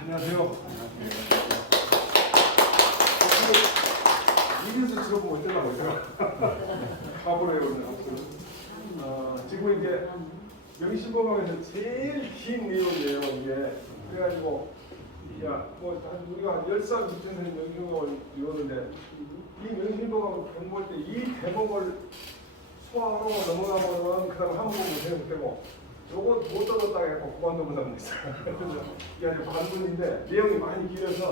안녕하세요. 이래서 들어보면 어쩌려고 제가 가보래요 오늘. 지금 이제 명심보감에서 제일 긴 내용이에요 이게. 그래가지고 우리가 한 10살 밑에서 명심보감을 이루었는데 이 명심보감을 공부할 때 이 대목을 소화하고 넘어가면 그 다음 한 부분 못해도 되고 요거 못 들었다가 해서 그만두는 사람도 있어요. 그래서 이게 아주 관문인데 내용이 많이 길어서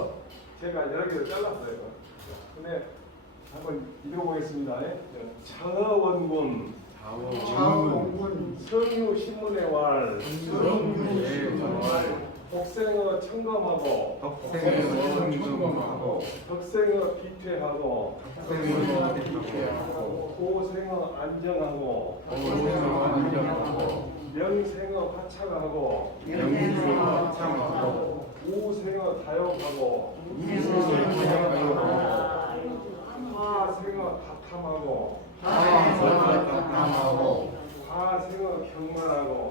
제가 여러 개를 잘랐어요. 근데 한번 읽어보겠습니다. 차원군 성유 신문의 왈 독생어 청검하고 덕생어 비퇴하고 고생어 안정하고 명생어 화창하고 우생어 다용하고 화생어 다탐하고 과생어 경만하고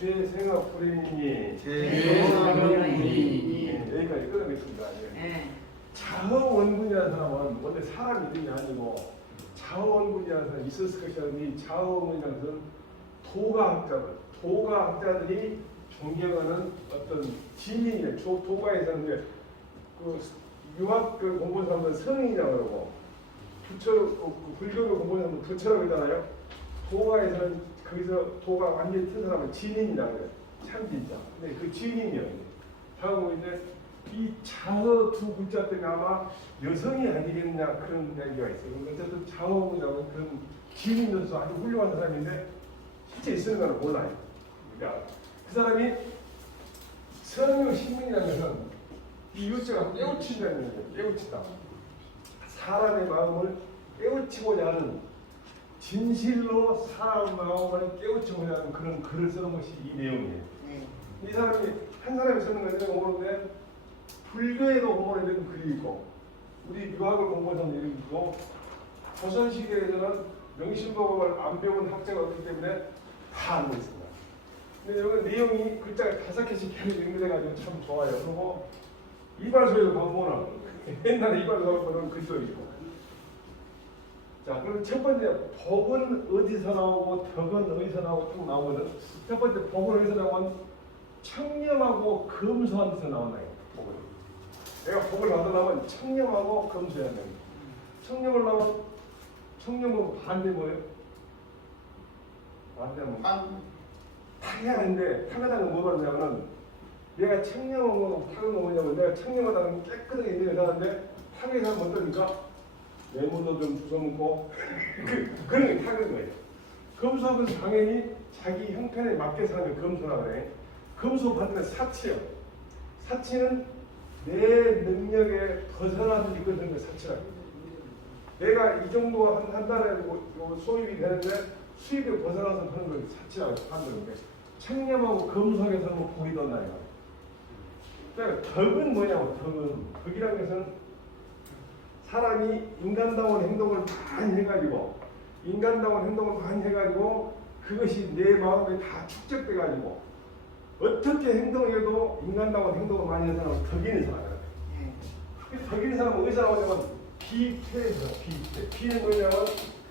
죄생어 불행이니 여기까지 끊어겠습니다. 자허원군이라는 사람은 원래 사람 이름이 아니고 자허원군이라는 사람이 있었을 것이라는 이 자허원군이라는 것은 도가학자들이 존경하는 어떤 진인이에요. 도가에서는 이제 유학 공부한 사람은 성인이라고 그러고 불교를 공부한 사람은 부처라고 그러잖아요. 도가에서는 거기서 도가 완전히 튼 사람은 진인이라고 해요. 참진자. 근데 그 진인이에요. 하고 이제 이 자허 두 글자 때문에 아마 여성이 아니겠냐 그런 얘기가 있어요. 어쨌든 자허라는 그런 진인으로서 아주 훌륭한 사람인데 실제 있는 건 몰라요. 그러니까 그 사람이 성유 신문이라는 것은 이 유자가 깨우친다는 얘기예요. 깨우친다. 사람의 마음을 깨우치고자 하는 진실로 사람 마음을 깨우치고자 하는 그런 글을 쓰는 것이 이 내용이에요. 이 사람이 한 사람이 쓰는 것은 모르는데 불교에도 공부를 이런 글이 있고 우리 유학을 공부한 사람 이름이 있고 조선시대에서는 명심보감을 안 배운 학자가 없기 때문에 다 알고 있습니다. 근데 여기 내용이 글자가 5개씩 계속 연결해가지고 참 좋아요. 그리고 이발소에도 가보면 옛날에 이발소 가보면 글도 있고. 자, 그럼 첫 번째 법은 어디서 나오고 덕은 어디서 나오고 쭉 나오거든. 첫 번째 법은 어디서 나오면 청렴하고 검소한 데서 나온다. 법은. 내가 법을 받으려면 청렴하고 검소해야 됩니다. 청렴을 하면 청렴은 반대 뭐예요? 반대는 타해야 하는데 타하다는 뭐 말하냐면은 내가 청렴하고 타는 거 뭐냐면 내가 청렴하다는 깨끗하게 있는 여자인데 타게 하면 어떠니까 뇌물도 좀 주워먹고 그런 게 타는 거예요. 검소하면 당연히 자기 형편에 맞게 사는 걸 검소라 그래. 검소 반대는 사치요. 사치는 내 능력에 벗어나서 이끌는 게 사치라고. 내가 이 정도 한 달에 소입이 되는데 수입에 벗어나서 하는 걸 사치라고 하는 거예요. 청렴하고 검소하게 살면 복이 돋나요. 그러니까 덕은 뭐냐고. 덕이라는 것은 사람이 인간다운 행동을 많이 해가지고 그것이 내 마음에 다 축적돼 가지고 어떻게 행동해도 인간다운 행동을 많이 하는 사람은 덕이 있는 사람이에요. 덕이 있는 사람은 어디서 나오냐면 비태에서 비는 뭐냐면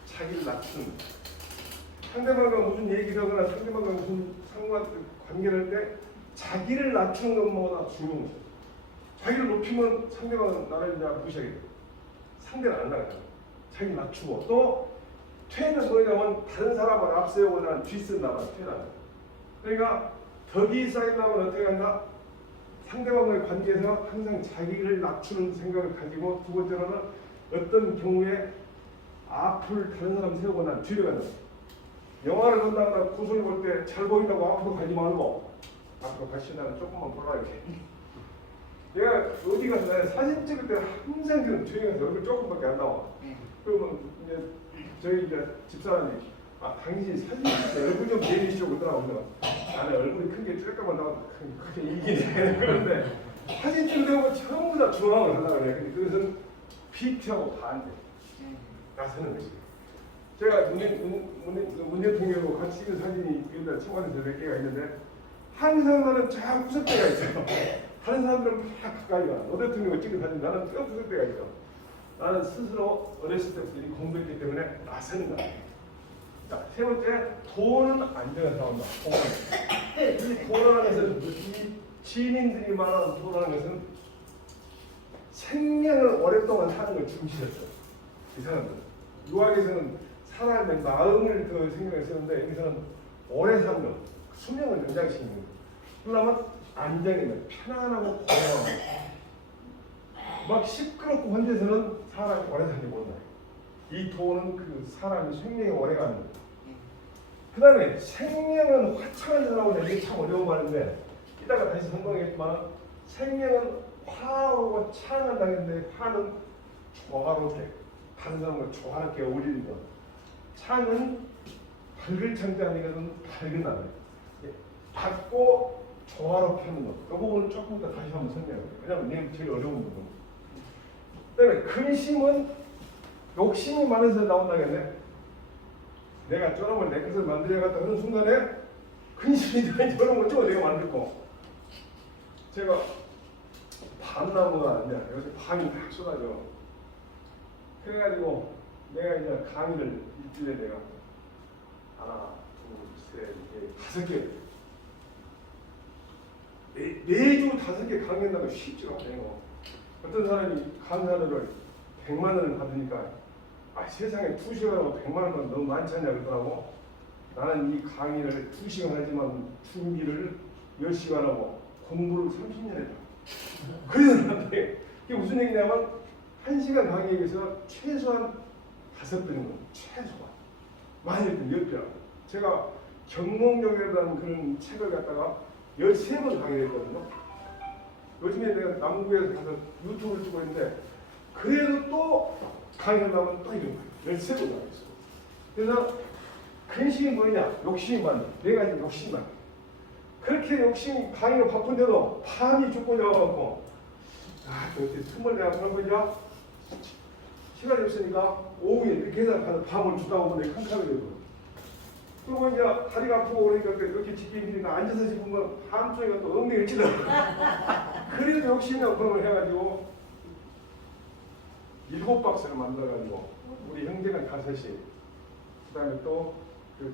자기를 낮추는 거예요. 상대방과 무슨 얘기를 하거나 상대방과 무슨 관계를 할 때 자기를 낮추는 것보다 중요한 거죠. 자기를 높이면 상대방은 나를 이제 무시하게 돼요. 상대는 안 나가요. 자기 낮추고 또 퇴는 뭐냐면 다른 사람을 앞세우고자 하는 뒤쓴다만 퇴라는. 그러니까 덕이 쌓이려면 어떻게 한다? 상대방과의 관계에서 항상 자기를 낮추는 생각을 가지고 두 번째로는 어떤 경우에 앞을 다른 사람 세우고 난 뒤로 간다. 영화를 본다거나 구슬을 볼 때 잘 보인다고 앞으로 가지 말고 앞으로 가시다는 조금만 보라 이렇게. 내가 어디 가서 내가 사진 찍을 때 항상 그런 뒤에 가서 얼굴 조금밖에 안 나와. 그러면 이제 저희 이제 집사람이 당신 사진 찍을 때 얼굴 좀 내리시오 그러더라고요. 나는 얼굴이 큰 게 쬐까만 나와도 그렇게 이기네. 그런데 사진 찍을 때 보면 전부 다 중앙을 하려고 그래. 근데 그것은 비트하고 반대. 나서는 것이. 제가 문 대통령하고 같이 찍은 사진이 여기다 청와대에서 몇 개가 있는데 항상 나는 저 구석대가 있어요. 다른 사람들은 다 가까이 가. 노 대통령을 찍은 사진 나는 저 구석대가 있어. 나는 스스로 어렸을 때부터 이 공부했기 때문에 나서는 거야. 자, 세 번째, 돈은 안정을 나온다. 이 돈이라는 것은 이 지인들이 말하는 돈이라는 것은 생명을 오랫동안 사는 걸 중시했어요. 이 사람들. 유학에서는 사람의 마음을 더 생각을 쓰는데 여기서는 오래 사는 것, 수명을 연장시키는 거. 그러면 안정이면 편안하고 고요하고 막 시끄럽고 혼자서는 사람이 오래 살지 못해요. 이 돈은 그 사람이 생명이 오래 가는 거예요. 그 다음에 생명은 화창한 사람하고 이게 참 어려운 말인데 이따가 다시 설명하겠지만 생명은 화하고 창한다는데 화는 조화롭게 다른 사람과 조화롭게 어울리는 것. 창은 밝을 창자 아니거든 밝은 나무. 밝고 조화롭게 하는 것. 그 부분은 조금 더 다시 한번 설명해요. 왜냐하면 이게 제일 어려운 부분. 그다음에 근심은 욕심이 많아서 나온다겠네. 내가 저놈을 내 것을 만들어야겠다 하는 순간에 근심이 되면 저놈을 또 내가 만들고 제가 밤나무가 아니야. 요새 밤이 막 쏟아져. 그래가지고 내가 이제 강의를 일주일에 내가 하나, 둘, 셋, 넷, 5개 매주 5개 강의한다고 쉽지가 않아요. 어떤 사람이 강사료를 100만 원을 받으니까 세상에 2시간하고 100만 원은 너무 많지 않냐 그러더라고. 나는 이 강의를 2시간 하지만 준비를 10시간 하고 공부를 30년 했다. 그래서 나한테 이게 무슨 얘기냐면 1시간 강의에 비해서 최소한 5배는 최소한 많이 했던 10배라고. 제가 경몽경이라는 그런 책을 갖다가 13번 강의를 했거든요. 요즘에 내가 남구에서 가서 유튜브를 찍고 있는데 그래도 또 강의를 하면 또 이런 거예요. 13번 강의했어. 그래서 근심이 뭐냐? 욕심이 많네. 내가 이제 욕심이 많네. 그렇게 욕심이 강의가 바쁜데도 밤이 죽고 나와갖고 이렇게 틈을 내가 그런 거죠. 시간이 없으니까 오후에 이렇게 계산하는 밤을 주다 보면 캄캄하게 되고 그리고 이제 다리가 아프고 그러니까 이렇게 집게 힘드니까 앉아서 집으면 밤중에 또 엉덩이를 찔러. 그래도 욕심이나 그런 걸 해가지고 7박스를 만들어가지고 우리 형제가 5씩 그 다음에 또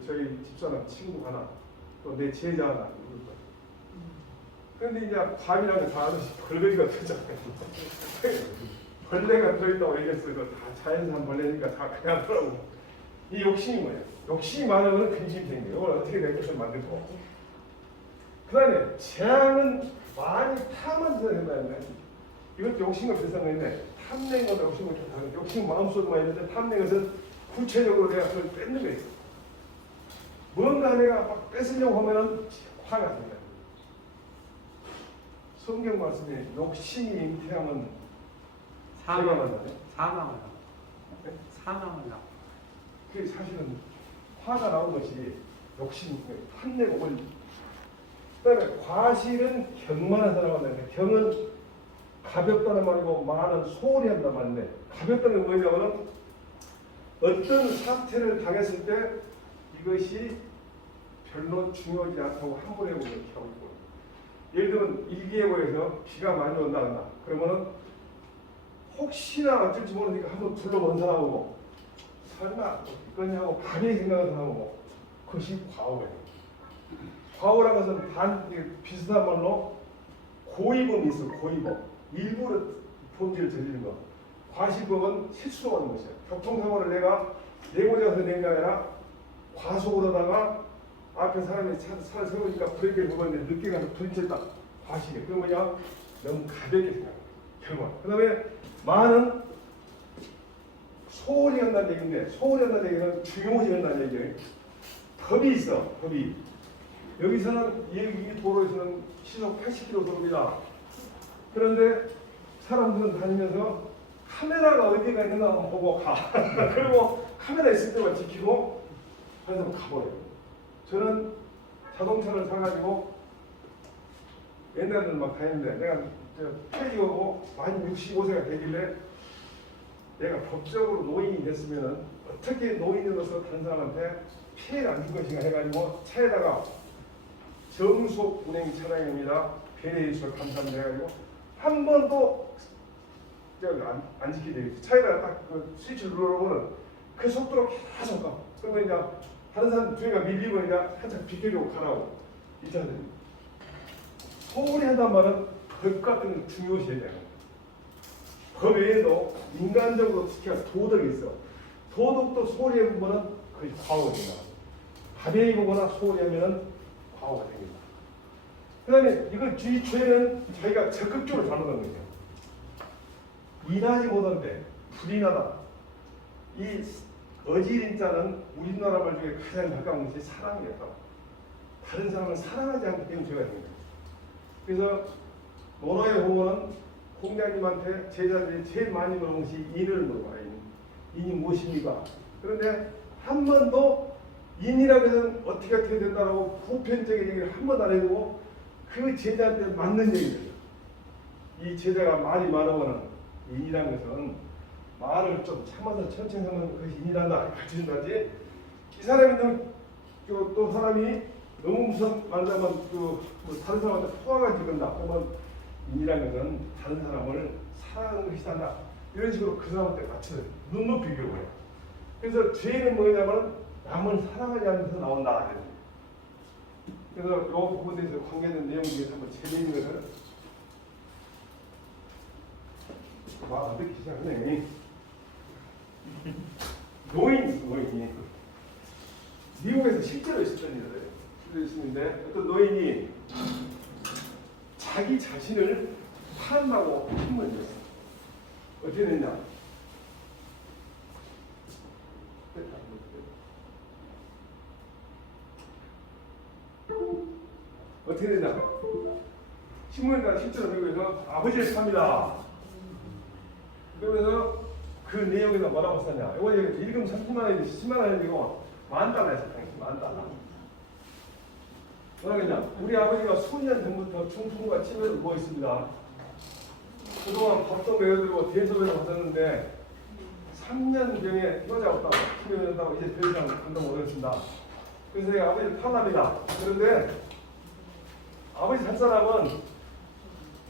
저희 집사람 친구 하나 또 내 제자 하나 그런데 이제 밤이라면 다 아저씨 벌레가 들잖아요. 벌레가 들어있다고 얘기했어요. 다 자연산 벌레니까 다 그냥 하더라고. 이 욕심이 뭐예요? 욕심이 많으면 근심이 생겨요. 이걸 어떻게 될 것을 만들고. 그 다음에 재앙은 많이 탐하면서 된다는데 이것도 욕심을 비슷한건데 탐낸 것과 욕심을 좀 다른 욕심은 마음속에만 있는데 탐낸 것은 구체적으로 내가 그걸 뺏는 거예요. 뭔가 내가 막 뺏으려고 하면은 화가 납니다. 성경 말씀에 욕심이 잉태하면 사망을 하네. 사망을 나. 그게 사실은 화가 나온 것이 욕심, 탐내고 올. 그다음에 과실은 경만한 사람한테 경은 가볍다는 말이고 만은 소홀히 한단 말인데 가볍다는 게 뭐냐면은 어떤 사태를 당했을 때 이것이 별로 중요하지 않다고 함부로 해보고 이렇게 하고 있고 예를 들면 일기예보에서 비가 많이 온다 한다 그러면은 혹시나 어쩔지 모르니까 한번 둘러본 사람하고 설마 이거냐고 가벼이 생각하는 사람하고 그것이 과오예요. 과오라는 것은 비슷한 말로 고의범이 있어. 고의범 일부러 범죄를 저지르는 거. 과실범은 실수로 하는 것이야. 교통사고를 내가 내고자서 낸 게 아니라 과속으로다가 앞에 사람이 차를 세우니까 브레이크를 밟았는데 늦게 가서 부딪혔다. 과실이에요. 그건 뭐냐? 너무 가볍게 생각해요. 결과. 그 다음에 많은 소홀히 한다는 얘기인데 소홀히 한다는 얘기는 중요시 한다는 얘기예요. 법이 있어. 법이. 여기서는 이 도로에서는 시속 80km 도로입니다. 그런데 사람들은 다니면서 카메라가 어디가 있는가 한번 보고 가. 그리고 카메라 있을 때만 지키고 그래서 가버려요. 저는 자동차를 사가지고 옛날에는 막 다녔는데 내가 퇴직하고 만 65세가 되길래 내가 법적으로 노인이 됐으면은 어떻게 노인으로서 다른 사람한테 피해를 안 줄 것인가 해가지고 차에다가 정속 운행 차량입니다. 배려해 주셔서 감사합니다 해가지고 한 번도 안 지키게 되겠죠. 차에다가 딱 그 스위치를 눌러보면 그 속도로 계속 가. 그러면 이제 다른 사람 뒤에가 밀리면 이제 한참 비켜주고 가라고 이렇게 됩니다. 소홀히 한단 말은 법 같은 건 중요시해야 돼요. 법 외에도 인간적으로 특히나 도덕이 있어. 도덕도 소홀히 해보면 거의 과오가 됩니다. 가벼이 보거나 소홀히 하면 과오가 됩니다. 그 다음에 이걸 죄는 자기가 적극적으로 잘못한 거죠. 인하지 못한데 불인하다. 이 어지린자는 우리나라 말 중에 가장 가까운 것이 사랑이었다. 다른 사람을 사랑하지 않기 때문에 죄가 됩니다. 그래서 논어에 보면 공자님한테 제자들이 제일 많이 물어본 것이 인을 물어봐요. 인이 무엇입니까? 그런데 한 번도 인이라고 해서 어떻게 된다고 보편적인 얘기를 한 번도 안 해주고 그 제자한테 맞는 얘기를 이 제자가 말이 많으면 인이라는 것은 말을 좀 참아서 천천히 하면 그것이 인이란다 가르쳐준다지 이 사람이 또 사람이 너무 무슨 말하자면 다른 사람한테 포화가 지른다 그러면 인이라는 것은 다른 사람을 사랑하는 것이다 이런 식으로 그 사람한테 맞춰서 눈높이 비교해요. 그래서 죄는 뭐냐면 남을 사랑하지 않으면서 나온다. 그래서 이 부분에 대해서 관계된 내용 중에서 한번 재미있는 것을 안 듣기 시작하네. 노인이 미국에서 실제로 있었던 일이에요. 실제로 있었는데 어떤 노인이 자기 자신을 팔았다고 신문을 냈어요. 어떻게 됐냐? 어떻게 됐냐? 신문에다 실제로 미국에서 아버지를 팝니다. 그러면서 그 내용에서 뭐라고 썼냐? 이거 일금 30만 원인데 10만 원이고 $10,000였어요. $10,000. 뭐라 그러냐? 우리 아버지가 수년 전부터 중풍과 치매를 누워 있습니다. 그동안 밥도 매어들고 대소변을 받았는데 3년 병에 효자 없다고 치매가 된다고 이제 더 이상 감당 못하겠습니다. 그래서 내가 아버지를 탄납니다. 그런데 아버지 살 사람은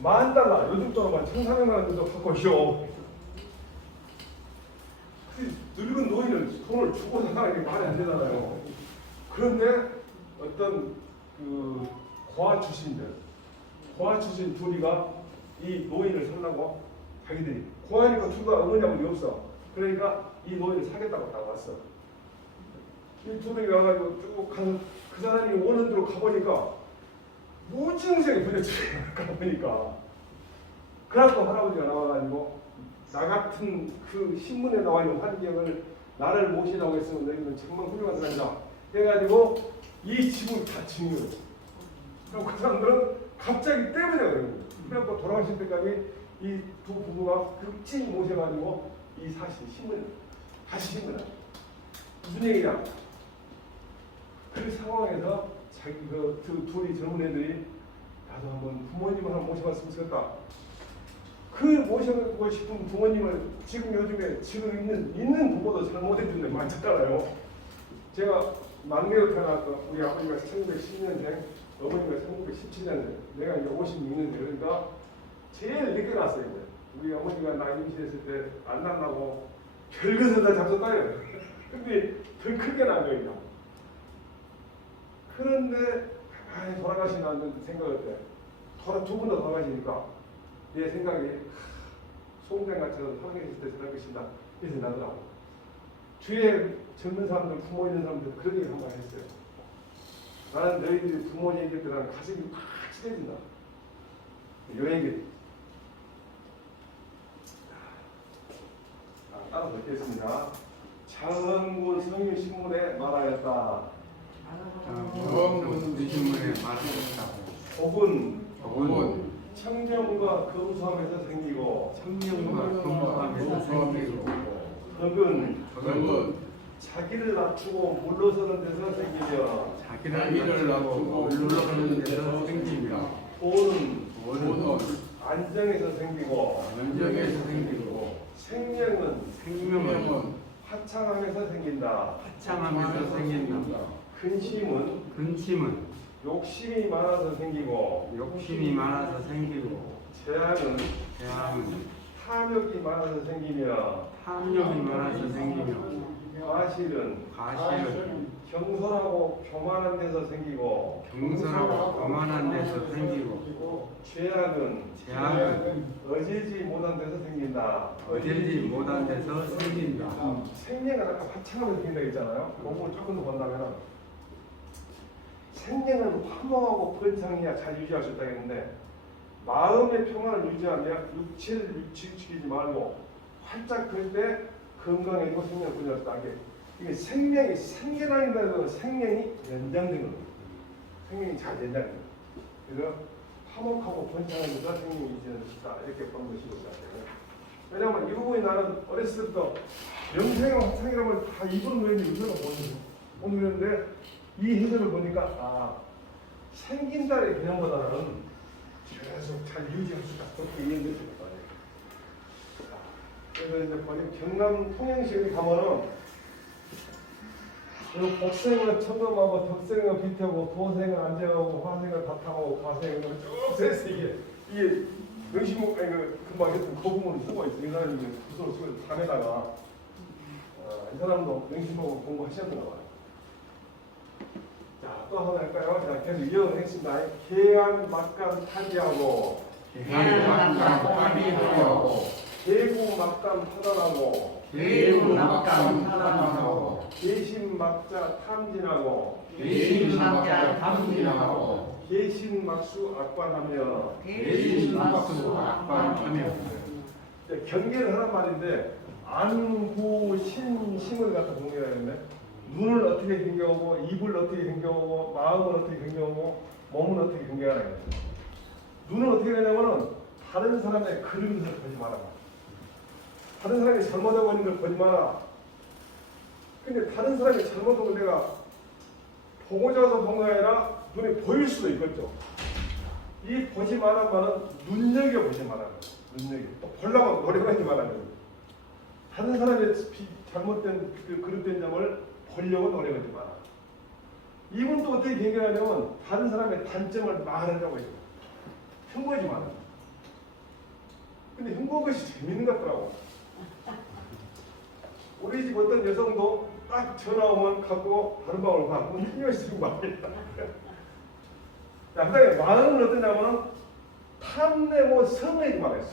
$10,000, 요즘 돈으로 1,400만 원 정도 갖고 오시오. 늙은 노인은 돈을 주고 사는 게 말이 안 되잖아요. 그런데 어떤 고아 출신 둘이가 이 노인을 살라고 자기들이 고아니까 둘 다 어머니 아버지 없어. 그러니까 이 노인을 사겠다고 딱 왔어. 이 둘이 가가지고 쭉 가서 그 사람이 원하는 대로 가보니까 무증생이 부딪히게 가보니까 그래갖고 할아버지가 나와가지고 나 같은 그 신문에 나와 있는 환경을 나를 모시라고 했으면 너희는 정말 훌륭한 사람이다 해가지고 이 집을 다 증여해. 그럼 그 사람들은 갑자기 떼버려요. 그래갖고 돌아가실 때까지 이 두 부부가 극진히 모셔가지고 이 사실 신문 다시 신문을 무슨 얘기냐? 그 상황에서 자기 둘이 젊은 애들이 나도 한번 부모님을 한번 모셔봤으면 좋겠다. 그 모셔보고 싶은 부모님을 지금 요즘에 지금 있는 부모도 잘못해준 데 많잖아요. 제가 막내로 태어났던 우리 아버지가 1910년생, 어머니가 1917년생, 내가 이제 56년생, 그러니까 제일 늦게 났어요. 이제. 우리 어머니가 나 임신했을 때 안 난다고 별것을 다 잡섰다요. 근데 더 크게 난 거예요. 그런데 돌아가시는 생각을 때, 두 분 다 돌아가시니까 내 생각이 송장같이라도 살아계실 때 저럴 것이다. 그래서 나더라고. 주위에 젊은 사람들, 부모 있는 사람들 그런 얘기 한번 했어요. 나는 너희들이 부모 얘기할 때 나는 가슴이 팍 찢어진다. 요 얘기. 따라 듣겠습니다. 장흥군 성인신문에 말하였다. 장흥군 신문에 말하였다. 복은 청정과 검소함에서 생기고 덕은 자기를 낮추고 물러서는 데서 생기며 자기를 낮추고 물러서는 데서 생깁니다. 돈은 안정에서 생기고 생명은 화창하면서 생긴다. 화창하면서 생긴다. 근심은 근심은 욕심이 많아서 생기고 욕심이 많아서 생기고 재앙은 재앙은 탐욕이 많아서 생기며 탐욕이 많아서 생기며 과실은 경솔하고 교만한 데서 생기고 경솔하고 교만한 데서 생기고 죄악은 어질지 못한 데서 생긴다. 어딜지 못한 데서 생긴다. 생명은 아까 화창하면 생긴다 했잖아요. 공부를 조금 더 본다면 생명은 화목하고 번창해야 잘 유지할 수 있다고 했는데 마음의 평안을 유지하며 육체를 위축시키지 말고 활짝 펼 때 건강해지고 생명을 꾸준히 하게. 이게 생명이 생겨나는다는 건 생명이 연장되는 거예요. 생명이 잘 연장돼요. 그래서 화목하고 번창하면서 생명이 유지할 수 있다. 이렇게 보는 것이 좋습니다. 왜냐하면 이 부분이 나는 어렸을 때부터 영생과 화창이라는 다 이분 외에는 요새가 보는 그랬는데 이 해석을 보니까 생긴다의 개념보다는 계속 잘 유지할 수 있다. 그렇게 이해될 수 있다. 그래서 이제 보니 경남 통영시에 가면은 그 복생은 천금하고 덕생은 비태고 도생은 안정하고 화생은 다탐하고 과생은 쭉 세서 이게 명심목 금방 했던 그 부분을 쓰고 있어요. 이 사람이 구슬을 쓰고 담에다가 이 사람도 명심목을 공부하셨나 봐요. 자, 또 하나 할까요? 자, 계속 이어가겠습니다. 계안 막간 타기하고 계구 막담 타단하고 계신 막자 탐진하고 계신 막수 악관하며 경계를 하란 말인데 안구 신심을 갖다 공개해야 되는데 눈을 어떻게 경계하고 입을 어떻게 경계하고 마음을 어떻게 경계하고 몸을 어떻게 경계하라 해요. 눈을 어떻게 하냐면은 다른 사람의 그림을 보지 마라. 다른 사람이 잘못하고 있는 걸 보지 마라. 근데 다른 사람이 잘못한 걸 내가 보고자 해서 본 게 아니라 눈에 보일 수도 있겠죠. 이 보지 마라 말은 눈여겨보지 마라. 또 보려고 노력하지 마라. 다른 사람의 잘못된 그릇된 점을 보려고 노력하지 마라. 이분도 어떻게 경계하냐면 다른 사람의 단점을 말하려고 해요. 흉보지 마라. 근데 흉보는 것이 재밌는 것 같더라고. 우리 집 어떤 여성도 딱 전화 오면 갖고 다른 방으로 가. 그럼 틀려있으면 말이야. 자, 그 다음에 마음은 어떠냐면 탐내고 성내지 말아요.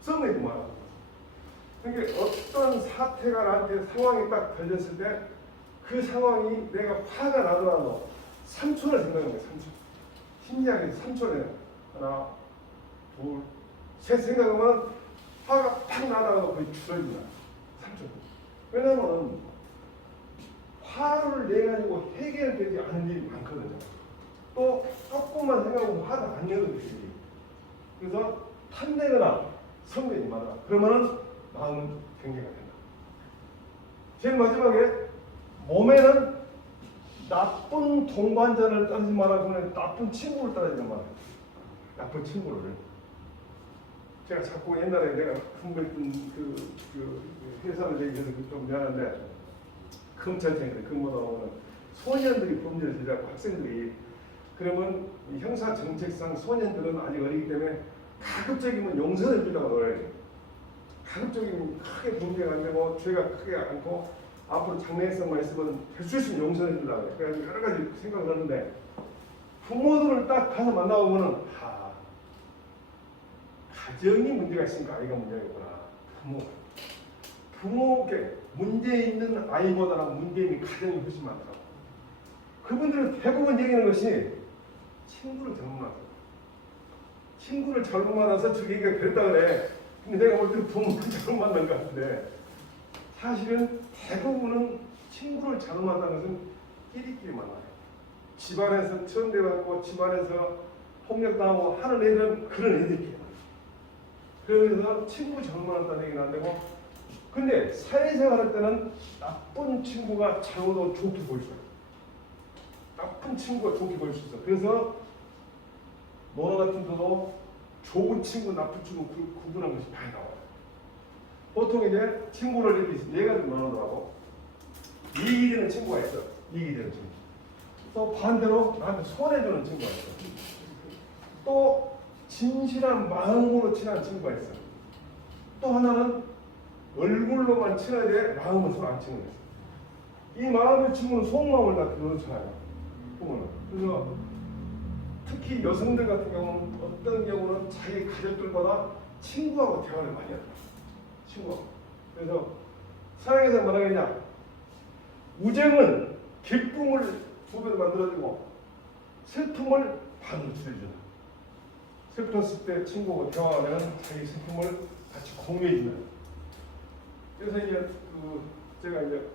성내지 마라. 그러니까 어떤 사태가 나한테 상황이 딱 걸렸을 때 그 상황이 내가 화가 나더라도 3초를 생각하는 거예요. 3초. 심리학에 3초래요. 하나, 둘, 셋 생각하면 화가 팍 나다가도 거의 줄어든다. 3초. 왜냐면 화를 내가지고 해결되지 않은 일이 많거든요. 또 조금만 생각하면 화가 안 내도 되지. 그래서 탐내거나 성내지 마라. 그러면은 마음은 경계가 된다. 제일 마지막에 몸에는 나쁜 동반자를 따르지 마라. 그러면 나쁜 친구를 따르지 마라. 나쁜 친구를. 제가 자꾸 옛날에 내가 근무했던 그 회사를 얘기해서 좀 미안한데 검찰청에 근무하다 보면 소년들이 범죄를 저지르고 학생들이 그러면 형사 정책상 소년들은 아직 어리기 때문에 가급적이면 용서해 주려고 노력해요. 가급적이면 크게 범죄가 안 되고 죄가 크게 않고 앞으로 장래성만 있으면 될 수 있으면 용서해 주려고 해요. 그래서 여러 가지 생각을 하는데 부모들을 딱 가서 만나보면은 가정이 문제가 있으니까 아이가 문제겠구나. 부모께 문제 있는 아이보다는 문제 있는 가정이 훨씬 많더라고. 그분들은 대부분 얘기하는 것이 친구를 잘못 만났어. 친구를 잘못 만나서 저 얘기가 그랬다 그래. 근데 내가 볼 때 부모를 잘못 만난 것 같은데 사실은 대부분은 친구를 잘못 만나는 것은 끼리끼리 만나요. 집안에서 천대받고 집안에서 폭력당하고 하는 애들은 그런 애들끼리. 그래서 친구 잘못 만났다는 얘기는 안 되고 근데 사회생활 할 때는 나쁜 친구가 잘못하고 좋게 보일 수 있어요. 나쁜 친구가 좋게 보일 수 있어. 그래서 논어 같은 데도 좋은 친구, 나쁜 친구 구분한 것이 많이 나와요. 보통 이제 친구를 이렇게 네 가지로 나누더라고. 이익이 되는 친구가 있어. 이익이 되는 친구. 또 반대로 나한테 손해주는 친구가 있어. 또 진실한 마음으로 친한 친구가 있어. 또 하나는 얼굴로만 친하되 마음은 서로 안 친구가 있어. 이 마음의 친구는 속마음을 다 그렇잖아요. 보면은. 그래서 특히 여성들 같은 경우는 어떤 경우는 자기 가족들보다 친구하고 대화를 많이 한다. 친구하고. 그래서 서양에서 뭐라 그러냐? 우정은 기쁨을 두 배로 만들어주고 슬픔을 반으로 줄여준다. 슬펐을 때 친구하고 대화하면 자기 슬픔을 같이 공유해준다. 그래서 이제 제가 이제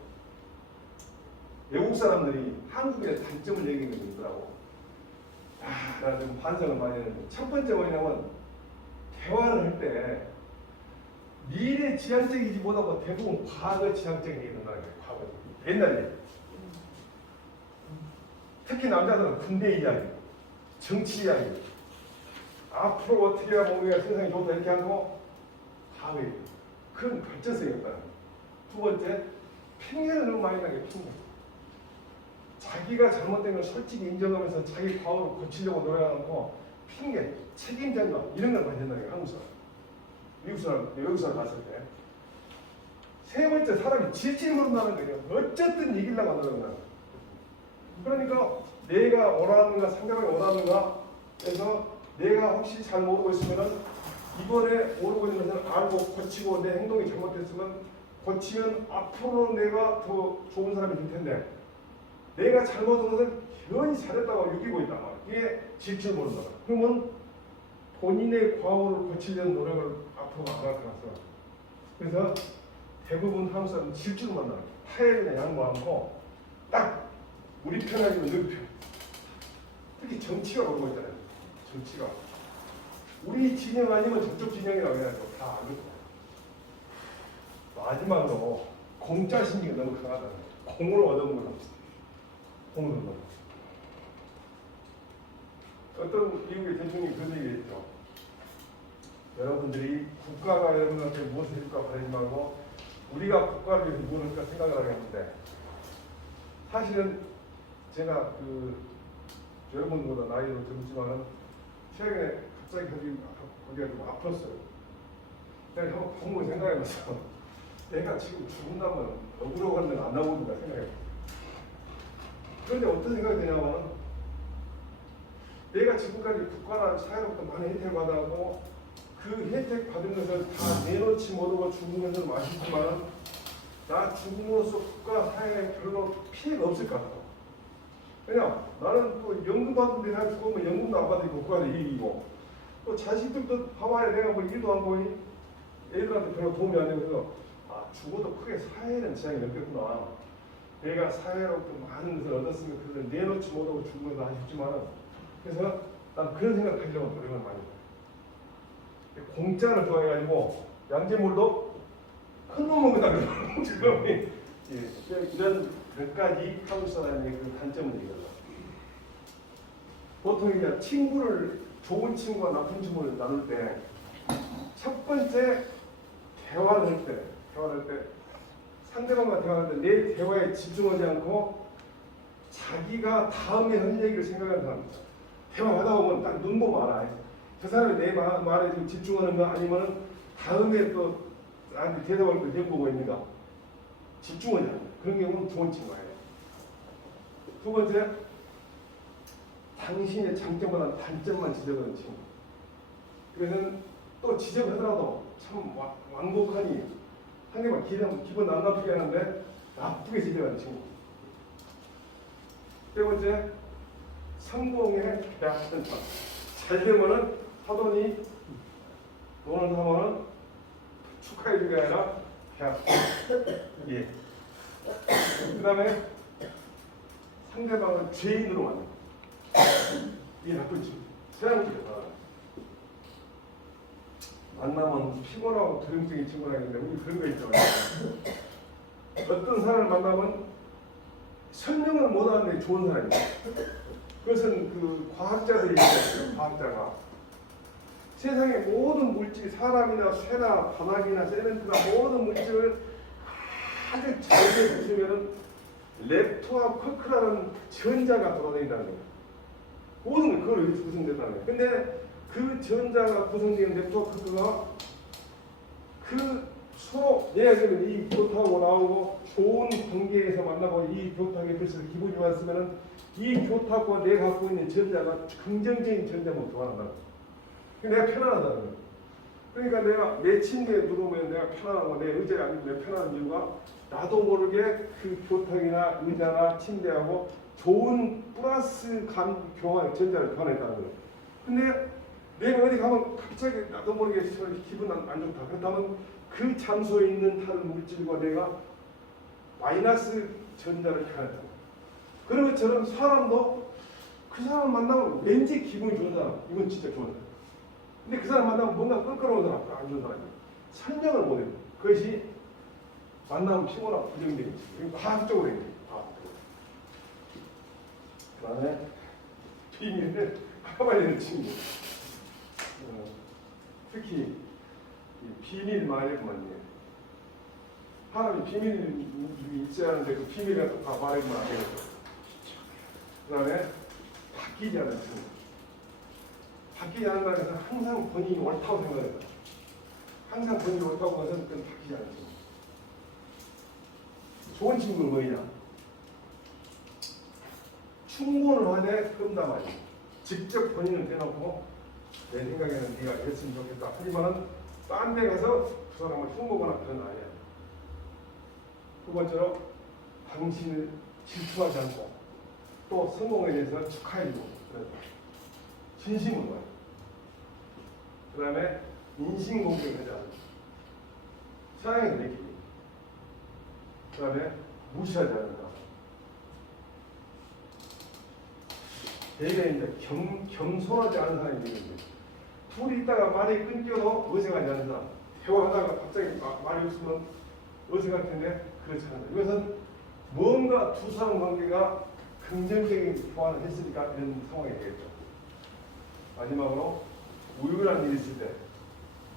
외국 사람들이 한국의 단점을 얘기하는 게 있더라고. 나 좀 반성을 많이 했는데 첫 번째 뭐냐면 대화를 할 때 미래 지향적이지 못하고 대부분 과거 지향적인 얘기 된다는 거예요. 과거 옛날 얘기. 특히 남자들은 군대 이야기, 정치 이야기, 앞으로 어떻게 하면 우리가 세상이 좋다 이렇게 하고 과거 얘기. 그런 발전성이 없다는 거예요. 두 번째, 핑계를 너무 많이 나게 핑계. 자기가 잘못된 걸 솔직히 인정하면서 자기 과거를 고치려고 노력하고 핑계, 책임 전가 이런 걸 많이 한다는 게 한국 사람. 외국 사람 갔을 때. 세 번째, 사람이 질질 모른다는 거예요. 어쨌든 이기려고 노력한다는 거예요. 그러니까 내가 원하는가 상대방이 원하는가 해서 내가 혹시 잘 모르고 있으면 이번에 모르고 있는 것을 알고 고치고 내 행동이 잘못됐으면 고치면 앞으로 내가 더 좋은 사람이 될 텐데 내가 잘못한 것을 괜히 잘했다고 여기고 있단 말이야. 이게 질줄 모른다. 그러면 본인의 과오를 고치려는 노력을 앞으로 안 할 거라서. 그래서 대부분 한국 사람은 질줄만 나요. 타에 그냥 양보하고 딱 우리 편 아니면 너희 편. 특히 정치가 그러고 있잖아요. 정치가. 우리 진영 아니면 저쪽 진영이라고 해가지고 다 알고 있어요. 마지막으로 공짜 심리가 너무 강하다는 거예요. 공을 얻어먹는 공을 얻어먹는 어떤 미국의 대통령이 그런 얘기했죠. 여러분들이 국가가 여러분한테 무엇을 해줄까 바라지 말고 우리가 국가를 위해서 무엇을 할까 생각을 하겠는데 사실은 제가 여러분보다 나이로 젊지만은 최근에 갑자기 거기가 좀 아팠어요. 내가 한번 공부를 생각해봤어. 내가 지금 죽는다면 억울하고 하는 안 나오는가 생각해. 그런데 어떤 생각이 드냐면 내가 지금까지 국가나 사회로부터 많은 혜택을 받아고 그 혜택 받은 것을 다 내놓지 못하고 죽은 것은 맛있지만 나 죽음으로써 국가 사회에 별로 피해가 없을 것 같아. 그냥 나는 또 연금 받는데 내가 죽으면 연금도 안 받으니까 국가도 이익이고 또 자식들도 봐봐야 내가 뭐 일도 안 보니 애들한테 별로 도움이 안 되면서 죽어도 크게 사회에는 지장이 없겠구나. 내가 사회로부터 많은 것을 얻었으면 그걸 내놓지 못하고 죽은 것도 아쉽지만 그래서 난 그런 생각을 하려고 노력을 많이 해요. 공짜를 좋아해가지고 양재물도 큰 놈은 그다음에 지금 이런 몇 가지 한국 사람의 그 단점을 얘기하죠. 보통 이제 친구를 좋은 친구와 나쁜 친구를 나눌 때 첫 번째 대화를 할 때 상대방과 대화할 때 내 대화에 집중하지 않고 자기가 다음에 할 얘기를 생각하는 사람입니다. 대화하다 보면 딱 눈 보면 알아. 저 사람이 내 말에 좀 집중하는가 아니면은 다음에 또 나한테 대답할 걸 내보고 있는가 집중하지 않는 그런 경우는 좋은 친구예요. 두 번째, 당신의 장점보다 단점만 지적하는 친구. 그래서 또 지적하더라도 참 완곡하니 상대방 기분 안 나쁘게 하는데 나쁘게 지적하는 친구. 세 번째, 성공에 배합하는 척. 잘 되면은 하더니 돈을 사면은 축하해주게 아니라 배합. 예. 그 다음에 상대방을 죄인으로 만든다. 이게 나쁜 친구. 세상이죠. 만나면 피곤하고 두려움적인 친구가 있는데 우리 그런 거 있잖아요. 어떤 사람을 만나면 설명을 못하는데 좋은 사람이에요. 그것은 그 과학자들이 있어요. 과학자가 세상의 모든 물질, 사람이나 쇠나 바닥이나 세멘트나 모든 물질을 아주 잘게 부수면은 렙토와 쿼크라는 전자가 돌아다닌다는 거예요. 모든 걸 그걸 여기서 구성된다는 거예요. 근데 그 전자가 구성된 렙토와 쿼크가 그 서로 내가 지금 이 교탁하고 나오고 좋은 관계에서 만나고 이 교탁에 벌써 기분이 왔으면은 이 교탁과 내가 갖고 있는 전자가 긍정적인 전자로 돌아간다는 거예요. 내가 편안하다는 거예요. 그러니까 내가 내 침대에 누우면 내가 편안하고 내 의자에 앉으면 내가 편안한 이유가 나도 모르게 그 교탁이나 의자나 침대하고 좋은 플러스 교환 전자를 교환했다는 거예요. 근데 내가 어디 가면 갑자기 나도 모르게 기분 안 좋다. 그렇다면 그 장소에 있는 다른 물질과 내가 마이너스 전자를 교환했다. 그런 것처럼 사람도 그 사람 만나면 왠지 기분이 좋은 사람, 이건 진짜 좋은 사람. 근데 그 사람 만나면 뭔가 껄끄러운 사람, 안 좋은 사람이에요. 설명을 못해요. 그것이 만나면 피곤하고 부정적인 친구. 과학적으로 해요. 그 다음에 비밀을 까발리는 친구. 특히 비밀 말해보면 사람이 비밀이 있어야 하는데 그 비밀을 또 다 말해보면 안 되겠죠. 그 다음에 바뀌지 않는 친구. 바뀌지 않는 것은 항상 본인이 옳다고 생각해요. 항상 본인이 옳다고 해서 그건 바뀌지 않는 친구. 좋은 친구는 뭐냐? 충고를 하되 끈다 말이야. 직접 본인을 대놓고 내 생각에는 네가 이랬으면 좋겠다. 하지만은 딴 데 가서 그 사람을 흉보거나 그런 거 아니야. 두 번째로 당신을 질투하지 않고 또 성공에 대해서 축하해주고 진심으로 말이야. 그 다음에 인신공격하지 않고 사랑해서 느끼기. 그 다음에 무시하지 않는다. 되게 이제 겸손하지 않은 사람이 있는데 둘이 있다가 말이 끊겨도 어색하지 않는 사람. 대화하다가 갑자기 말이 없으면 어색할 텐데 그렇지 않다. 이것은 뭔가 두 사람 관계가 긍정적인 교환을 했으니까 이런 상황이 되겠죠. 마지막으로 우울한 일이 있을 때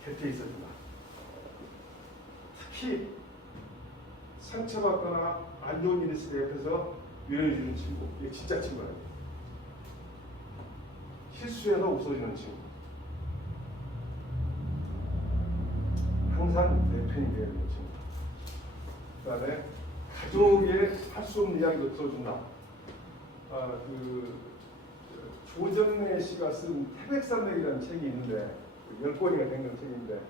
곁에 있어준다. 특히 상처받거나 안 좋은 일이 있을 때 옆에서 위로해주는 친구. 이게 진짜 친구예요. 실수해도 웃어주는 친구. 항상 내 편이 되는 친구. 그 다음에 가족의 할 수 없는 이야기도 들어준다. 조정래 씨가 쓴 태백산맥이라는 책이 있는데 10권이가 된 책인데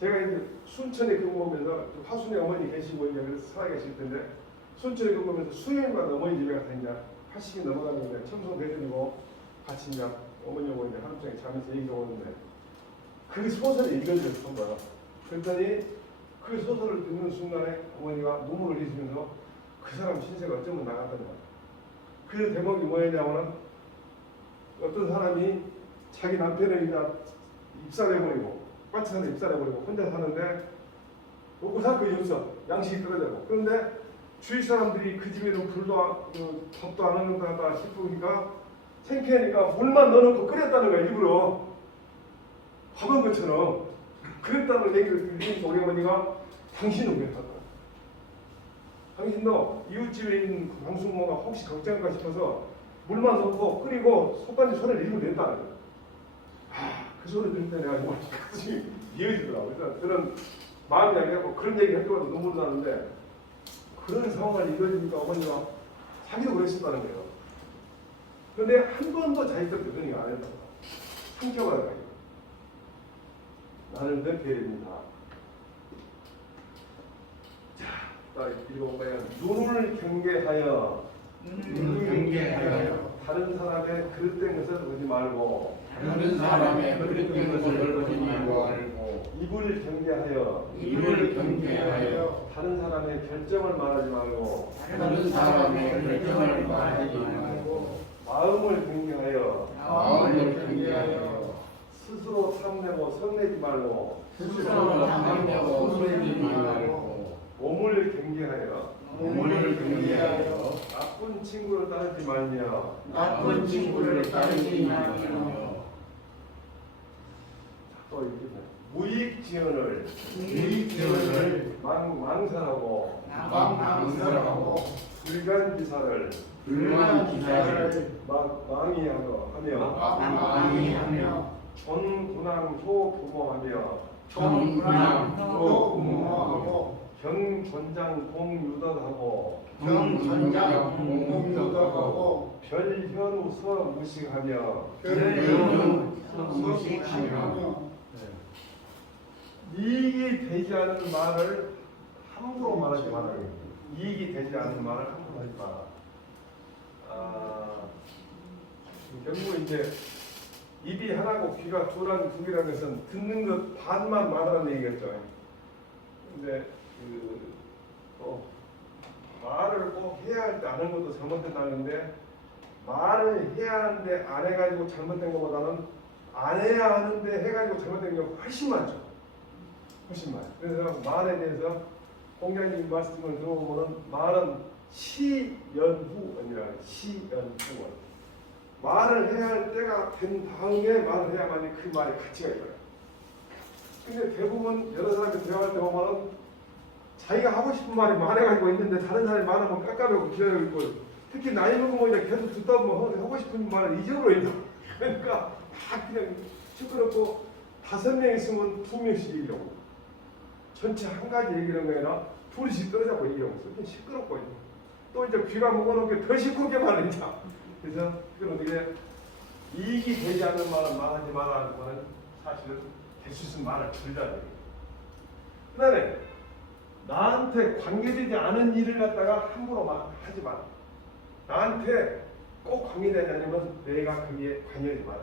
제가 이제 순천에 근무하면서 화순에 어머니 계시고 이제 살아계실 텐데 순천에 근무하면서 수요일마다 어머니 집에 가서 이제 80이 넘어가는데 청소 대드리고 같이 이제 어머니하고 이제 하루 종일 자면서 얘기하고 오는데 그 소설을 읽어주셨던 거야. 그랬더니 그 소설을 듣는 순간에 어머니가 눈물을 흘리시면서 그 사람 신세가 어쩌면 나갔던 거야. 그 대목이 뭐였냐면은 어떤 사람이 자기 남편을 이제 입살해버리고 빠치산에 입살해버리고 혼자 사는데 먹고 살 것이 없어. 양식이 떨어져고. 그런데 주위 사람들이 그 집에는 불도 밥도 안 하는다 싶으니까 창피하니까 물만 넣어놓고 끓였다는 거야. 일부러 밥 먹은 것처럼 그랬다는 얘기를 들으니까 우리 어머니가 당신은 왜 했다? 당신도 이웃집에 있는 그 방송모가 혹시 걱정할까 싶어서 물만 넣고 끓이고 솥단지 손을 일부 냈다는 거야. 그 소리 들을 때 내가 정말 가슴이 미어지더라고요. 그래서 저는 마음이 아니고 그런 얘기 할 때마다 눈물 나는데 그런 상황을 이겨주니까 어머니가 자기도 그랬었다는 거예요. 그런데 한 번도 자기한테 그런 얘기 안 했다고. 상처받아요. 나는 늘 배려입니다. 자, 읽어봐야 눈을 경계하여 다른 사람의 그릇된 것을 보지 말고 다른 사람의 그릇된 것을 보지 말고 입을 경계하여 다른 사람의 결정을 말하지 말고 다른 사람의 결정을 말하지 말고 마음을 경계하여 스스로 탐내고 성내지 말고 몸을 경계하여 나쁜 친구를 따르지 말며 또 이렇게 무익지연을 무익지연을 망설하고 망설하고 불간기사를 불만 기사를 망의하며 망의하며 존군왕 효부모하며 정군왕 효부모하고 경전장 공유덕하고 경전장 공유덕하고 별현우서 무식하며 별현우 무식하며 이익이 되지 않은 말을 함부로 말하지 마라. 이익이 되지 않은 말을 함부로 하지 마라. 결국 이제 입이 하나고 귀가 두 개라는 것은 듣는 것 반만 말하는 얘기겠죠. 근데 말을 꼭 해야 할 때 안 하는 것도 잘못됐다는데 말을 해야 하는데 안 해가지고 잘못된 것보다는 안 해야 하는데 해가지고 잘못된 게 훨씬 많죠. 훨씬 많아요. 그래서 말에 대해서 공자님 말씀을 들어보면 말은 시연후 아니라 시연후. 말을 해야 할 때가 된 다음에 말을 해야만이 그 말의 가치가 있어요. 근데 대부분 여러 사람이 대화할 때 보면은 자기가 하고 싶은 말이 많아가지고 있는데 다른 사람이 말하면 깎아내고 기다리고 있고, 특히 나이 먹으면 이제 계속 듣다 보면 하고 싶은 말을 잊어버려요. 그러니까 다 그냥 시끄럽고 5명 있으면 2명씩 얘기하고 전체 한 가지 얘기하는 게 아니라 둘이씩 떨어져고 얘기하고 있어요. 시끄럽고 또 이제 귀가 먹어놓은 게 더 시끄럽게 말하니까. 그래서 그건 어떻게 이익이 되지 않는 말은 말하지 말라는 거는 사실은 될 수 있으면 말을 줄이라는 얘기예요. 그 다음에 나한테 관계되지 않은 일을 갖다가 함부로 하지 마라. 나한테 꼭 관계되지 않으면 내가 거기에 관여하지 마라.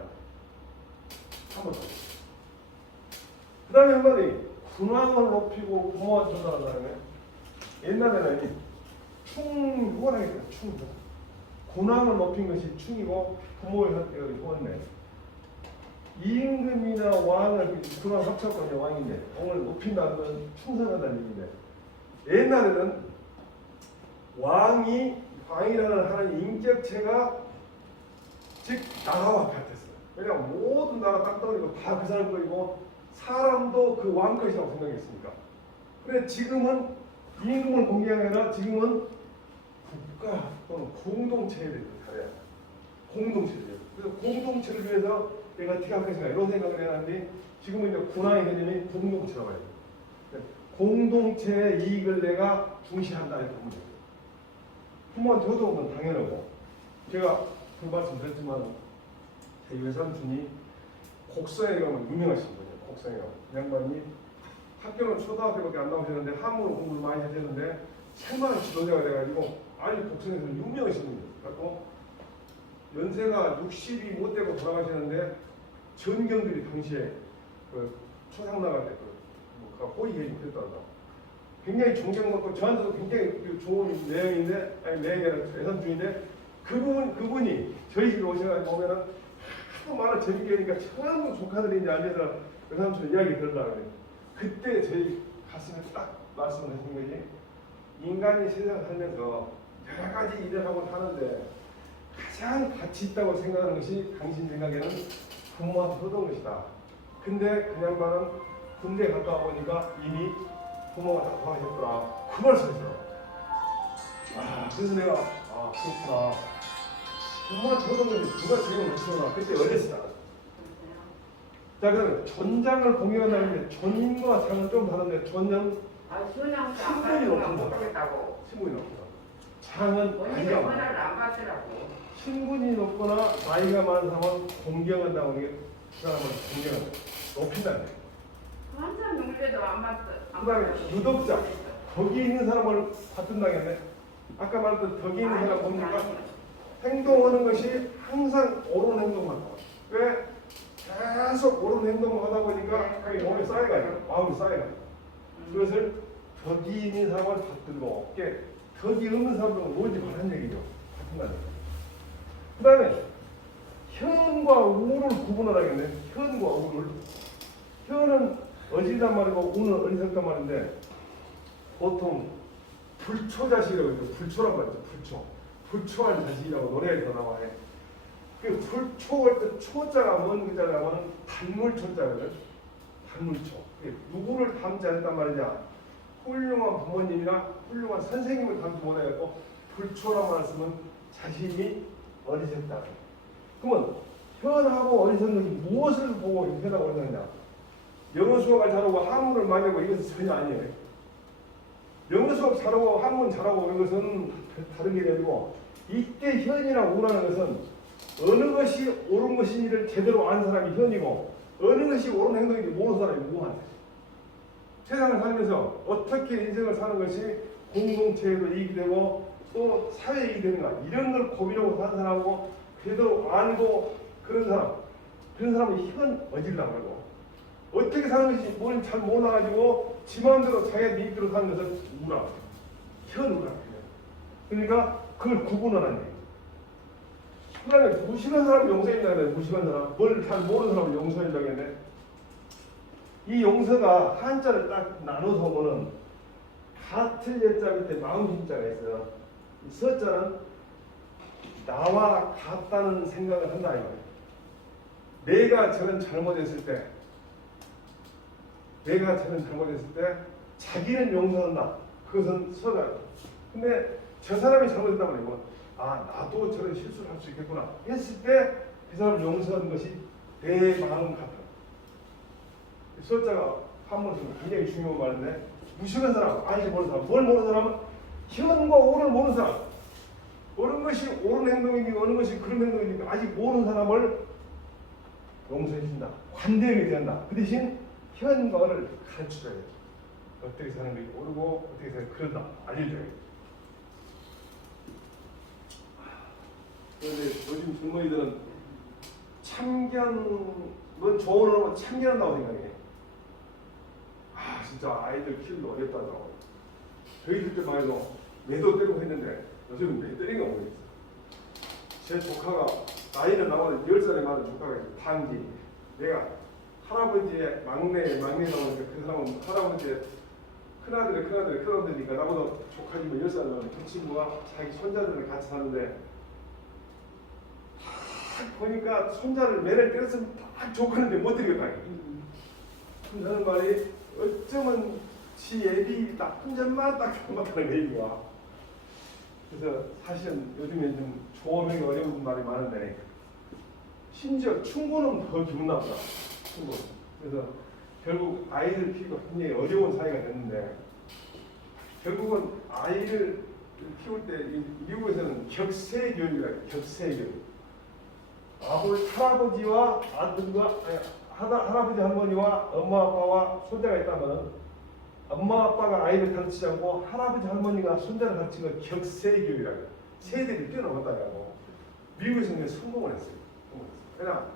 한번 더. 그 다음에 한마디, 군왕을 높이고 부모와 조사하는 다음에 옛날에는 충효라고 했어요. 충효. 군왕을 높인 것이 충이고 부모의 효였네. 임금이나 왕을 군왕 합쳤거든요. 왕인데 왕을 높인다는 건 충성하다는 얘기인데, 옛날에는 왕이라는 하나의 인격체가 즉 나라와 같았어요. 왜냐하면 모든 나라 땅덩어리고 다 그 사람 거이고 사람도 그 왕 것이라고 생각했으니까. 그런데 지금은 임금을 공개하는 게 아니라 지금은 국가 또는 공동체에 대해서 잘해야 돼. 공동체예요. 그래서 공동체를 위해서 내가 어떻게 하겠습니까? 이런 생각을 해놨는데 지금은 이제 군왕의 개념이 공동체라고 해요. 공동체의 이익을 내가 중시한다 이렇게 보면 돼요. 부모한테 효도하는 건 당연하고, 제가 그 말씀 드렸지만 제 외삼촌이 곡성에 가면 유명하신 분이에요. 곡성에 가면 그 양반이 학교는 초등학교밖에 안 나오셨는데 한문으로 공부를 많이 하셨는데 생활 지도자가 돼가지고 아니 곡성에서 유명하신 분이에요. 그래서 연세가 60이 못 되고 돌아가시는데 전경들이 당시에 그 초상 나갈 때 호의해주고 그랬다고. 굉장히 존경받고 저한테도 굉장히 좋은 내용인데, 아니 내용이 아니라 외삼촌인데 그분이 저희 집에 오셔가지고 보면은 하도 말을 재밌게 하니까 전부 조카들이 이제 앉아서 외삼촌 이야기 들으려고 해요. 그때 저희 가슴에 딱 말씀을 하신 거지. 인간이 세상 살면서 여러 가지 일을 하고 사는데 가장 가치 있다고 생각하는 것이 당신 생각에는 부모한테 효도한 것이다. 근데 그 양반은 군대 갔다 와 보니까 이미 부모가 다 돌아가셨더라. 그 말씀이죠. 그래서 내가 그렇구나. 부모한테 효도한 것이 누가 제일 못하나. 그때 어렸을 때. 자, 그럼 전장을 공유한다는데 전인과 장은 좀 다른데 전장 신분이 높다. 신분이 높다. 장은 나이가 많아. 신분이 높거나 나이가 많은 사람은 공경한다고 하는 게 그 사람은 공경한다. 높인다는 거예요. 한참 용례도 안 봤어. 그 다음에 유덕자. 덕이 있는 사람을 받든다겠네. 아까 말했던 덕이 있는 사람 뭡니까? 행동하는 것이 항상 옳은 행동만 하고. 왜? 계속 옳은 행동을 하다 보니까 그게 몸에 쌓여가지고 마음이 쌓여가지고 그것을 덕이 있는 사람을 받들고 덕이 없는 사람은 오지 말라는 얘기죠. 같은 말이에요. 그 다음에 현과 우를 구분하라겠네. 현과 우를. 현은 어지단 말이고 우는 어리석단 말인데 보통 불초자식이라고 해요. 불초란 말이죠. 불초한 자식이라고 노래에서 나와요. 그 불초할 때 초자가 뭔 글자냐면 단물 초자거든. 단문초. 누구를 닮지 않았단 말이냐? 훌륭한 부모님이나 훌륭한 선생님을 닮지 못하겠고 불초라고 말씀은 자신이 어리셨다. 그러면 현하고 어리석는 무엇을 보고 현하고 어리석느냐? 영어 수학을 잘하고 한문을 많이 하고 이것은 전혀 아니에요. 영어 수학 잘하고 한문 잘하고 이것은 다른 게 아니고 이때 현이나 우라는 것은 어느 것이 옳은 것인지를 제대로 아는 사람이 현이고 어느 것이 옳은 행동인지 모르는 사람이 우한 거지. 세상을 살면서 어떻게 인생을 사는 것이 공동체에도 이익이 되고 또 사회에 이익이 되는가 이런 걸 고민하고 사는 사람하고 제대로 알고 그런 사람은 현 어질라고 하고 어떻게 사는 것이 뭔지 잘 몰라가지고 지 마음대로 자기가 이익대로 사는 것은 우라 현 우라 그러니까 그걸 구분하는 거예요. 그다음에 무식한 사람을 용서한다고 했는데 무식한 사람 뭘 잘 모르는 사람을 용서한다고 했는데 이 용서가 한자를 딱 나눠서 보면 같을 예자 밑에 마음심자가 있어요. 이 서자는 나와 같다는 생각을 한다 이거예요. 내가 저는 잘못했을 때 자기는 용서한다. 그것은 서가요. 근데 저 사람이 잘못했다고 해요. 아 나도 저런 실수를 할 수 있겠구나 했을 때 그 사람을 용서하는 것이 내 마음 같다. 서자가 한문에서 굉장히 중요한 말인데 무식한 사람, 아니 모르는 사람, 뭘 모르는 사람은 현과 오를 모르는 사람 어느 것이 옳은 행동인지 어느 것이 그런 행동인지 아직 모르는 사람을 용서해 준다. 관대하게 대한다. 그 대신 현과 오를 가르쳐줘야 돼. 어떻게 사는 것이 옳고 어떻게 사는 것이 그런다. 알려줘야 돼. 그런데 요즘 젊은이들은 참견은 조언을 하고 참견한다고 생각해. 아 진짜 아이들 키우기 어렵다고. 저희들 때만 해도 매도 때리고 했는데 요즘은 매 때리는 게 없어요. 제 조카가 나이는 나보다 10살이 많은 조카가 있어요. 단지 내가 할아버지의 막내 나오니까 그 사람은 할아버지의 큰아들이니까 나보다 조카지만 10살 많은 그 친구가 자기 손자들을 같이 사는데 보니까 손자를 매를 때렸으면 딱 조카는데 못 때리겠다. 저는 말이 어쩌면 지 애비 나쁜 점만 딱 못하는 얘기야. 그래서 사실은 요즘에 좀 조언하기 어려운 말이 많은데 심지어 충고는 더 기분 나쁘다. 충고. 그래서 결국 아이를 키우기가 굉장히 어려운 사회가 됐는데 결국은 아이를 키울 때 미국에서는 격세교육이라 격세교육. 할아버지와 아들과 할아버지 할머니와 엄마 아빠와 손자가 있다면 엄마 아빠가 아이를 가르치지 않고 할아버지 할머니가 손자를 가르치는 걸 격세교육이라고 해요. 세대를 뛰어넘었다고. 미국에서는 성공을 했어요. 그냥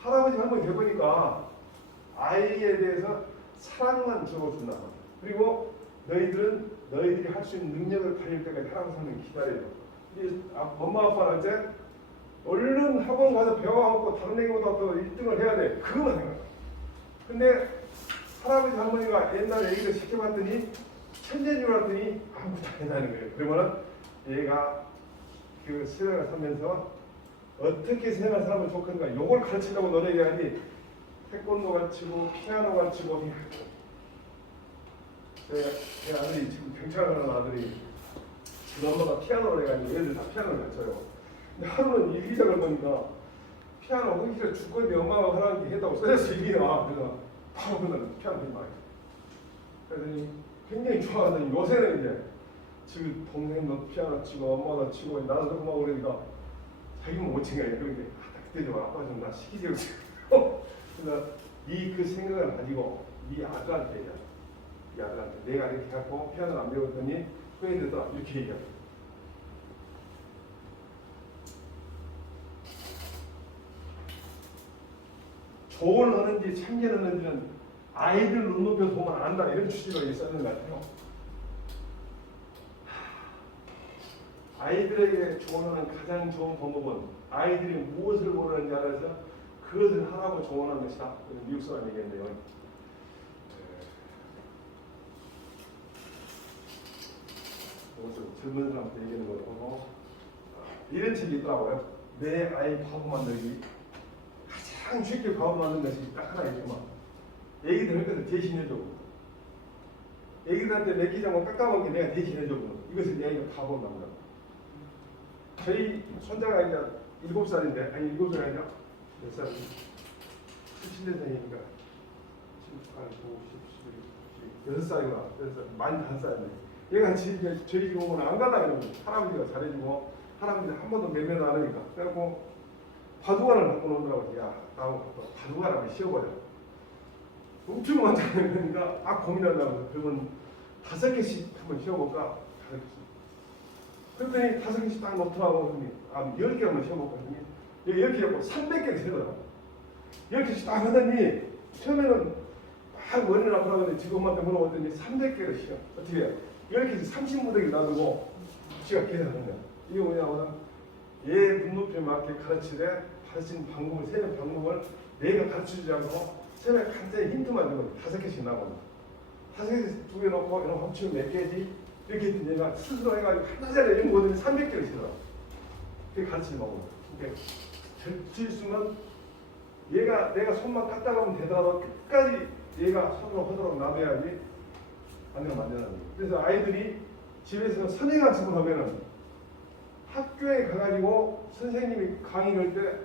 할아버지 할머니 되보니까 아이에 대해서 사랑만 적어준다. 그리고 너희들이 할 수 있는 능력을 가질 때까지 할아버지 할머니 기다려요. 엄마 아빠는 이제 얼른 학원 가서 배워갖고 다른 애기보다 더 1등을 해야 돼. 그거만 생각해. 근데 할아버지 할머니가 옛날에 얘기를 시켜봤더니 천재인 줄 알았더니 아무것도 안 한다는 거예요. 그러면은 얘가 그 세상을 살면서 어떻게 세상을 살면 좋겠는가 요걸 가르치려고 노력해야지 태권도 가르치고 피아노 가르치고 제 아들이 지금 경찰을 하는 아들이 지금 엄마가 피아노를 해가지고 애들 다 피아노를 가르쳐요. 근데 하루는 일기장을 보니까 피아노 흥기가 죽건데 엄마가 하라는 게 했다고 써졌어 일기가. 그래서 바로 그날 피아노 배우기 많이. 그랬더니 굉장히 좋아하더니 요새는 이제 지금 동생도 피아노 치고 엄마도 치고 나도 조금 하고 그러니까 자기는 못 치게 해. 그런데 그때 좀 아빠 좀 나 시키세요. 그래서 네 그 생각을 가지고 네 아들한테 얘기해. 이 아들한테 내가 이렇게 갖고 피아노를 안 배웠더니 후회되더라 이렇게 얘기해. 조언을 하는지 참견을 하는지는 아이들 눈높이에서 보면 안다 이런 취지로 있었는 것 같아요. 아이들에게 조언하는 가장 좋은 방법은 아이들이 무엇을 원하는지 알아서 그것을 하라고 조언하는 것이다. 미국 사람 얘기인데요. 이것은 젊은 사람한테 얘기하는 거로 보고 이런 책이 있더라고요. 내 아이 바보 만들기. 가장 쉽게 바보 만드는 것이 딱 하나 있구만. 애기들 할 것을 대신해줘. 애기들한테 맡기자면 깎아먹기 내가 대신해줘. 이것을 내가 이거 다 본답니다. 저희 손자가 이제 7살인데, 아니 7살이 아니라 몇 살? 17년생이니까 6살이구나. 그래서 만 1살인데 얘가 집에 저희 집 오면 안 가려고 그러고 할아버지가 잘해주고 할아버지가 한 번도 매면 안 하니까 그래갖고 바둑알을 갖고 놀더라고. 야, 나 바둑알 한번 씌워보자. 엄청 많다 그러니까 고민한다고. 그러면 5개씩 한번 씌워볼까? 5개씩. 그랬더니 5개씩 딱 놓더라고. 그러더니 10개 한번 씌워볼까? 그러더니 10개 갖고 300개를 세더라고. 10개씩 딱 하더니 처음에는 막 머리를 아프라고 지금 엄마한테 물어봤더니 300개를 씌워. 어떻게 해요? 10개씩 30무더기 놔두고 지가 계산하는 거야. 이게 뭐냐면 얘 눈높이에 맞게 가르치는 방법을, 세는 방법을 내가 가르쳐주지 않고 처음에 간단히 힌트만 주고 5개씩 나옵니다. 5개씩 2개 놓고 이런 합치면 몇 개지? 이렇게 했더니 얘가 스스로 해가지고 하나짜리 이런 거더니 300개를 씌워. 그게 가르치는 방법이에요. 그러니까 질수는 얘가 내가 손만 갖다 가면 되더라도 끝까지 얘가 손으로 하도록 놔둬야지 안 되면 안 되는 거예요. 그래서 아이들이 집에서 선행학습을 하면은 학교에 가가지고 선생님이 강의할 때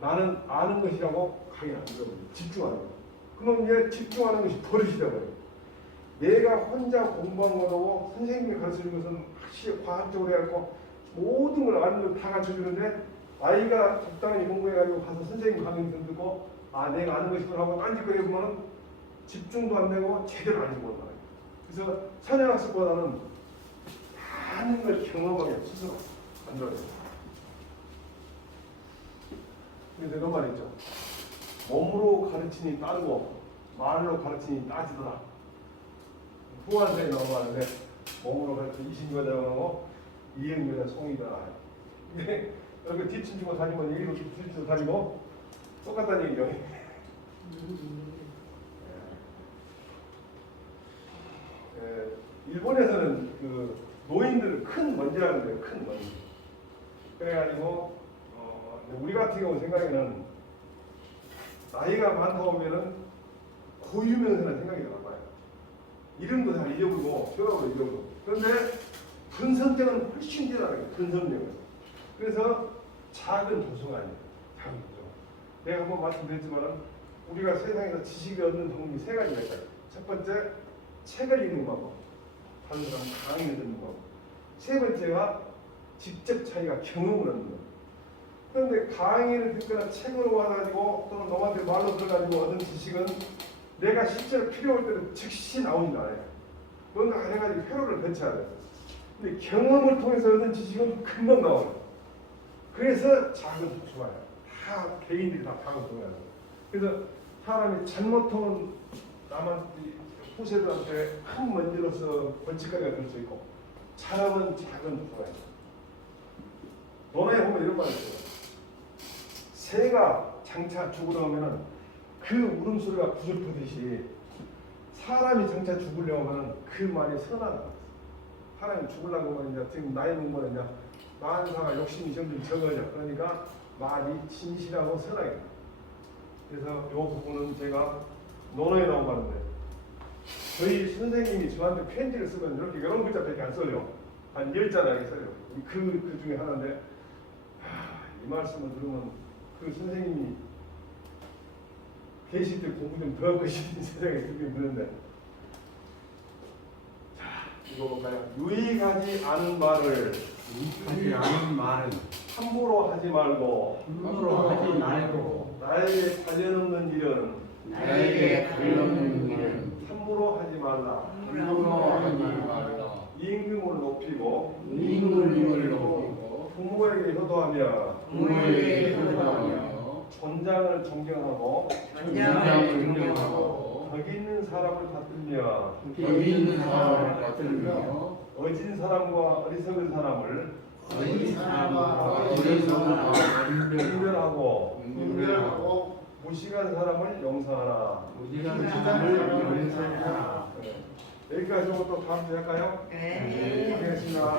나는 아는 것이라고 강의를 안 들어요. 집중하는 거예요. 그럼 이제 집중하는 것이 버릇이 되어버려요. 내가 혼자 공부한 거라고 선생님이 가르쳐준 것은 확실히 과학적으로 해갖고 모든 걸 아는 걸 다 가르쳐주는데 아이가 적당히 공부해가지고 가서 선생님 강의 듣고 내가 아는 것이구나 하고 딴짓거리 보면은 집중도 안 되고 제대로 안 해보는 거예요. 그래서 선행학습보다는 많은 걸 경험하게 스스로 만들어야 돼요. 그래서 이런 말 있죠. 몸으로 가르치니 따르고 말로 가르치니 따지더라. 후한서에 나온 말인데 몸으로 가르치니 이신거장하고 이행거장 송이더라. 이게 여기 뒷짐 주고 다니면 여기도 뒷짐 주고 다니고 똑같다는 얘기죠. 일본에서는 그 노인들 큰 먼지라는 거예요. 큰 먼지. 그래가지고 우리 같은 경우 생각에는 나이가 많다 보면은 고유명사라는 생각이 나빠요. 이름도 잘 잊어버리고 표현도 잊어버리고. 그런데 근성적은 훨씬 뛰어나요. 근성적은. 그래서 작은 도서가 아니에요. 작은 도서. 내가 한번 말씀드렸지만은 우리가 세상에서 지식을 얻는 방법이 3가지가 있어요. 첫 번째, 책을 읽는 방법. 다른 사람 강의를 듣는 방법. 3번째가 직접 자기가 경험을 얻는 것. 그런데 강의를 듣거나 책으로 와가지고 또는 너한테 말로 들어가지고 얻은 지식은 내가 실제로 필요할 때는 즉시 나오지 않아요. 뭔가 해가지고 회로를 거쳐야 돼요. 근데 경험을 통해서 얻은 지식은 금방 나와요. 그래서 작은 도서가요. 다 개인들이 다 작은 도서가요. 그래서 사람이 잘못하면 남한테 후세들한테 큰 먼지로서 벌칙거리가 될 수 있고 잘하면 작은 도서가요. 논어에 보면 이런 말이 있어요. 새가 장차 죽으려면은 그 울음소리가 부슬프듯이 사람이 장차 죽으려면 그 말이 선하다. 사람이 죽으려고 하면 이제 지금 나이 먹으면 이제 만사가 욕심이 점점 적어져. 그러니까 말이 진실하고 선하게. 그래서 이 부분은 제가 논어에 나온 말인데 저희 선생님이 저한테 편지를 쓰면 이렇게 여러 글자밖에 안 써요. 한 10자나 이렇게 써요. 그 중에 하나인데 이 말씀을 들으면 그 선생님이 계실 때 공부 좀 더 할 것인지 생각이 들긴 드는데 자, 이거 볼까요? 유익하지 않은 말을 하지 않은 말은 함부로 하지 말고 함부로 하지 말고 나에게 관련없는 일은 나에게 관련없는 일은 함부로 하지 말라. 함부로 하지 말라. 임금을 높이고 임금을 높이고 부모에게 효도하며 부모에게 효도하며 존장을 존경하고 존장을 존경하고 덕이 있는 사람을 받들며 여기 있는 사람을 받들며 어진 사람과 어리석은 사람을 어린 사람과 어리석은 사람을 분별하고 분별하고 무식한 사람을 용서하라. 무지한 사람을 용서하라. 여기까지 오고 또 다음 주에 할까요? 네. 알겠습니다.